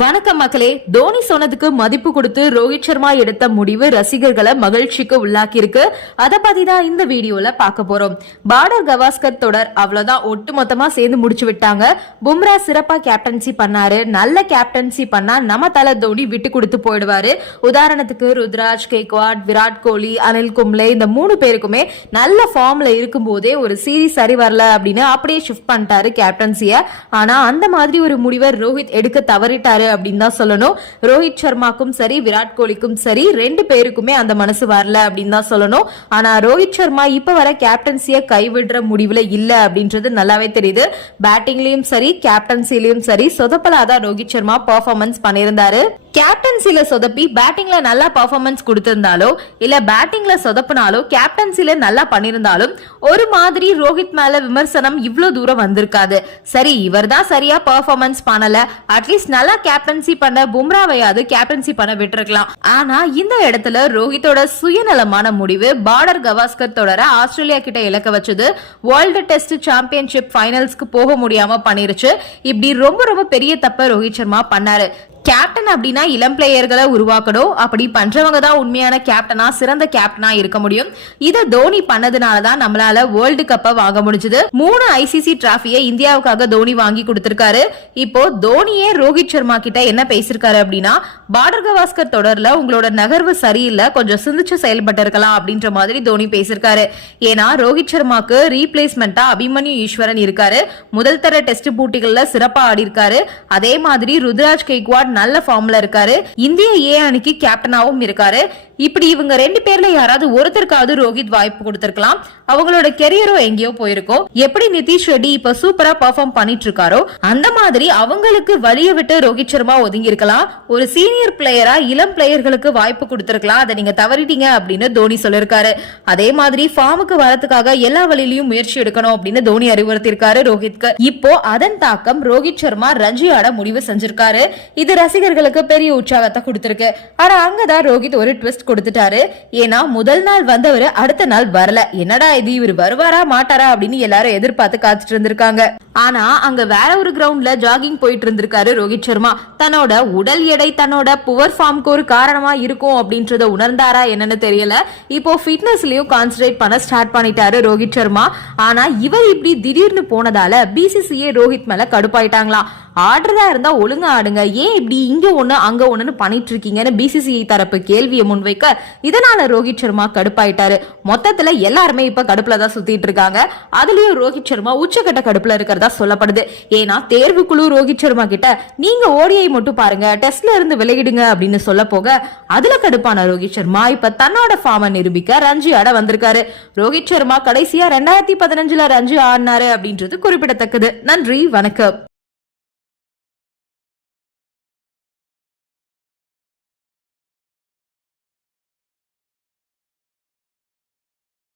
வணக்கம் மக்களே. தோனி சொன்னதுக்கு மதிப்பு கொடுத்து ரோஹித் சர்மா எடுத்த முடிவு ரசிகர்களை மகிழ்ச்சிக்கு உள்ளாக்கி இருக்கு. அதை பத்தி தான் இந்த வீடியோல பார்க்க போறோம். பார்டர் கவாஸ்கர் தொடர் அவ்வளவுதான் ஒட்டு மொத்தமா சேர்ந்து முடிச்சு விட்டாங்க. பும்ரா சிறப்பா கேப்டன்சி பண்ணாரு. நல்ல கேப்டன்சி பண்ணா நம்ம தல தோனி விட்டு கொடுத்து போயிடுவாரு. உதாரணத்துக்கு ருத்ராஜ் கேக்வாட், விராட் கோலி, அனில் கும்ளே இந்த 3 பேருக்குமே நல்ல ஃபார்ம்ல இருக்கும் போதே ஒரு சீரீஸ் சரி வரல அப்படின்னு அப்படியே ஷிஃப்ட் பண்ணிட்டாரு கேப்டன்சிய. ஆனா அந்த மாதிரி ஒரு முடிவை ரோஹித் எடுக்க தவறிட்டாரு அப்படின்னு தான் சொல்லணும். ரோஹித் சர்மாக்கும் சரி விராட் கோலிக்கும் சரி 2 பேருக்குமே அந்த மனசு வரல அப்படின்னு தான் சொல்லணும். ஆனா ரோஹித் சர்மா இப்ப வர கேப்டன்சிய கைவிடுற முடிவுல இல்ல அப்படின்றது நல்லாவே தெரியுது. பேட்டிங்லயும் சரி கேப்டன்சிலயும் சரி சொதப்பலாதான் ரோஹித் சர்மா பெர்ஃபார்மன்ஸ் பண்ணியிருந்தாரு. கேப்டன்சில சொதப்பி பேட்டிங்ல நல்லா பெர்ஃபார்மன்ஸ் கொடுத்திருந்தாலோ இல்ல பேட்டிங்ல சொதப்பினாலோ கேப்டன்சில நல்லா பண்ணிருந்தாலும் ஒரு மாதிரி ரோஹித் மேல விமர்சனம் இவ்வளவு தூரம் வந்திருக்காது. சரி, இவர் தான் சரியா பெர்ஃபார்மன்ஸ் பண்ணல, அட்லீஸ்ட் நல்லா கேப்டன்சி பண்ண பும்ராவையாவது கேப்டன்சி பண்ண விட்டுருக்கலாம். ஆனா இந்த இடத்துல ரோஹித்தோட சுயநலமான முடிவு பார்டர் கவாஸ்கர் தொடர ஆஸ்திரேலியா கிட்ட இலக்க வச்சது. வேர்ல்டு டெஸ்ட் சாம்பியன்ஷிப் ஃபைனல்ஸ்க்கு போக முடியாம பண்ணிருச்சு. இப்படி ரொம்ப ரொம்ப பெரிய தப்ப ரோஹித் சர்மா பண்ணாரு. கேப்டன் அப்படின்னா இளம் பிளேயர்களை உருவாக்கணும். அப்படி பண்றவங்க தான் உண்மையான கேப்டனா, சிறந்த கேப்டனா இருக்க முடியும். இதை தோனி பண்ணதுனாலதான் நம்மளால வேர்ல்டு கப்பை வாங்க முடிஞ்சது. 3 ICC டிராபியை இந்தியாவுக்காக தோனி வாங்கி கொடுத்திருக்காரு. இப்போ தோனியே ரோஹித் சர்மா கிட்ட என்ன பேசிருக்காரு அப்படின்னா, பார்டர் கவாஸ்கர் தொடர்ல உங்களோட நகர்வு சரியில்லை, கொஞ்சம் சிந்திச்சு செயல்பட்டு இருக்கலாம் அப்படின்ற மாதிரி தோனி பேசிருக்காரு. ஏன்னா ரோஹித் சர்மாக்கு ரீப்ளேஸ்மெண்டா அபிமன்யு ஈஸ்வரன் இருக்காரு. முதல் தர டெஸ்ட் போட்டிகள்ல சிறப்பா ஆடி இருக்காரு. அதே மாதிரி ருத்ராஜ் கேக்வாட் நல்ல ஃபார்ம்ல இருக்காரு. இந்திய ஏ அணிக்கு கேப்டனாவும் இருக்காரு. இப்படி இவங்க 2 பேர்ல யாராவது ஒருத்தருக்காவது ரோஹித் வாய்ப்பு கொடுத்திருக்கலாம். அவங்களோட கெரியரோ எங்கேயோ போயிருக்கோம். எப்படி நிதிஷ் ரெட்டி இப்ப சூப்பரா பெர்ஃபார்ம் பண்ணிட்டு இருக்காரோ அந்த மாதிரி அவங்களுக்கு வழிய விட்டு ரோஹித் சர்மா ஒதுங்கி இருக்கலாம். ஒரு சீனியர் பிளேயரா இளம் பிளேயர்களுக்கு வாய்ப்பு கொடுத்திருக்கலாம். அதை நீங்க தவறிட்டீங்க அப்படின்னு தோனி சொல்லிருக்காரு. அதே மாதிரி ஃபார்முக்கு வரதுக்காக எல்லா வழியிலும் முயற்சி எடுக்கணும் அப்படின்னு தோனி அறிவுறுத்திருக்காரு ரோஹித்க்கு. இப்போ அதன் தாக்கம் ரோஹித் சர்மா ரஞ்சி ஆட முடிவு செஞ்சிருக்காரு. இது ரசிகர்களுக்கு பெரிய உற்சாகத்தை கொடுத்திருக்கு. ஆனா அங்கதான் ரோஹித் ஒரு ட்விஸ்ட் கொடுத்துட்டாரு. ஏன்னா முதல் நாள் வந்தவர் அடுத்த நாள் வரல. என்னடா இது, இவர் வருவாரா மாட்டாரா அப்படின்னு எல்லாரும் எதிர்பார்த்து காத்துட்டு இருந்திருக்காங்க. ஆனா அங்க வேற ஒரு கிரவுண்ட்ல ஜாகிங் போயிட்டு இருந்திருக்காரு ரோஹித் சர்மா. தன்னோட உடல் எடை தன்னோட புவர் ஃபார்முக்கு ஒரு காரணமா இருக்கும் அப்படின்றத உணர்ந்தாரா என்னன்னு தெரியல. இப்போ ஃபிட்னஸ்லயும் கான்சன்ட்ரேட் பண்ண ஸ்டார்ட் பண்ணிட்டாரு ரோஹித் சர்மா. ஆனா இவர் இப்படி திடீர்னு போனதால BCCA ரோஹித் மேல கடுப்பாயிட்டாங்களாம். ஆடுறதா இருந்தா ஒழுங்கா ஆடுங்க, ஏன் இப்படி இங்க ஒண்ணு அங்க ஒண்ணுன்னு பண்ணிட்டு இருக்கீங்கன்னு BCCA தரப்பு கேள்வியை முன்வைக்க இதனால ரோஹித் சர்மா கடுப்பாயிட்டாரு. மொத்தத்துல எல்லாருமே இப்ப கடுப்புல தான் சுத்திட்டு இருக்காங்க. அதுலயும் ரோஹித் சர்மா உச்சகட்ட கடுப்புல இருக்கிறதா சொல்லப்படுது. ஏன்னா தேர்வு குழு ரோஹித் சர்மா கிட்ட நீங்க ஓடிஐ மட்டும் பாருங்க, டெஸ்ட்ல இருந்து விலகிடுங்க அப்படின்னு சொல்ல போக அதுல கடுப்பான ரோஹித் சர்மா இப்ப தன்னோட ஃபார்மை நிரூபிக்க ரஞ்சி ஆட வந்திருக்காரு. ரோஹித் சர்மா கடைசியா 2015 ரஞ்சி ஆடினாரு அப்படின்றது குறிப்பிடத்தக்கது. நன்றி, வணக்கம்.